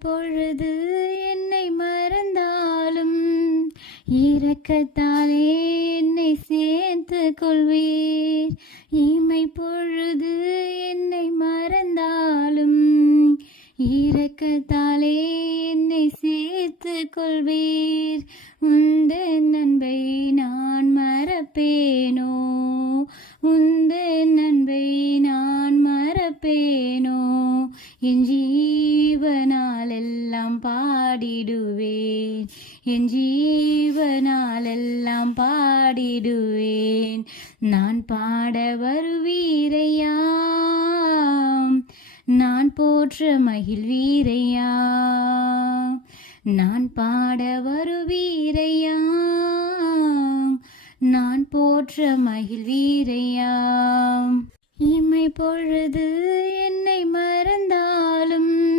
பொழுது என்னை மறந்தாலும் இரக்கத்தாலே என்னை சேர்த்து கொள்வீர். இமை பொழுது என்னை மறந்தாலும் இரக்கத்தாலே என்னை சேர்த்து கொள்வீர். உந்தன் அன்பை நான் மறப்பேனோ, உந்தன் அன்பை நான் மறப்பேனோ. என் ஜீவனாலெல்லாம் பாடிடுவேன், என் ஜீவனாலெல்லாம் பாடிடுவேன். நான் பாட வருவீரையா, நான் போற்ற மகிழ்வீரையா. நான் பாட வருவீரையா, நான் போற்ற மகிழ்வீரையா. இமை பொழுது என்னை மறந்தாலும்